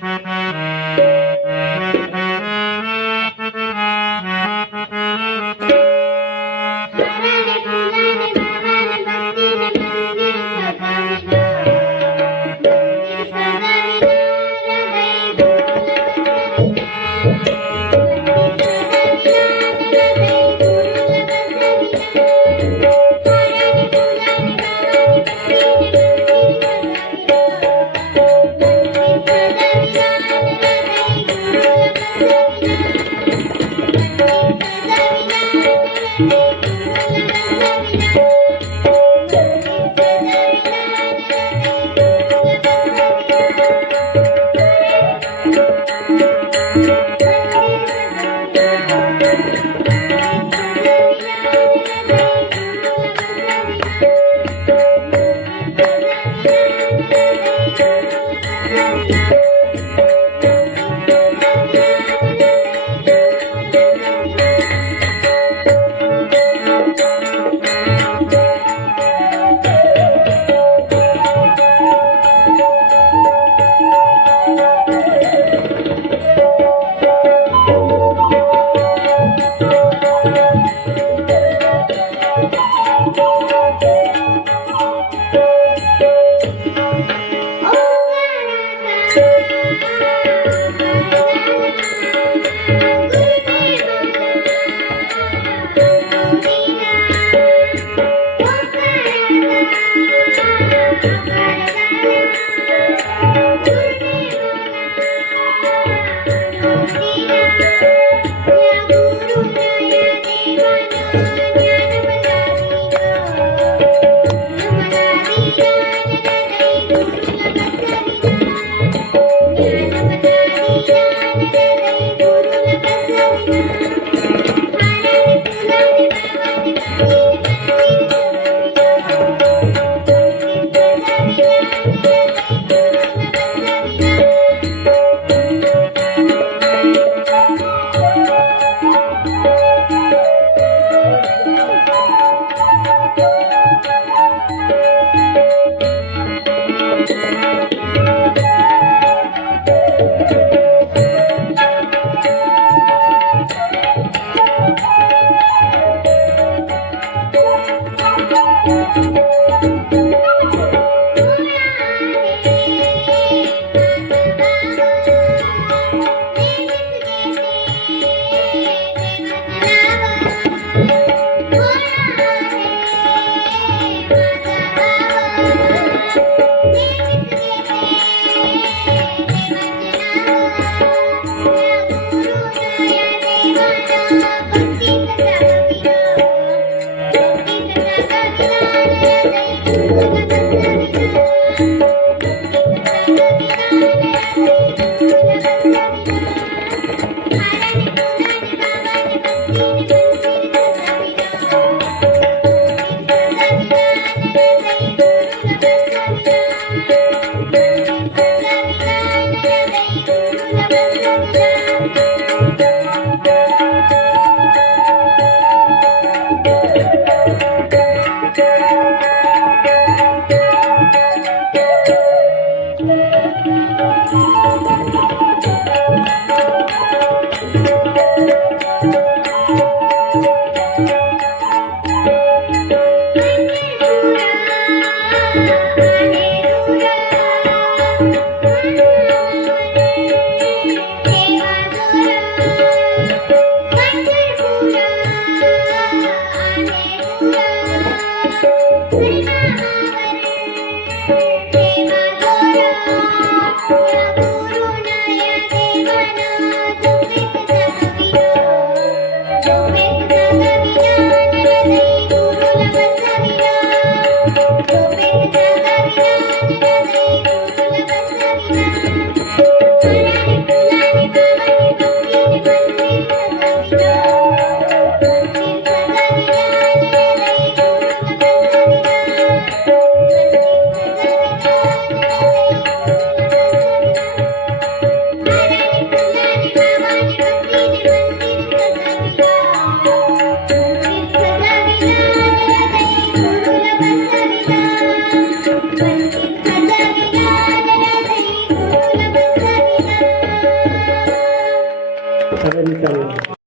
Thank you. Thank you. Thank you. Thank you. Gold. American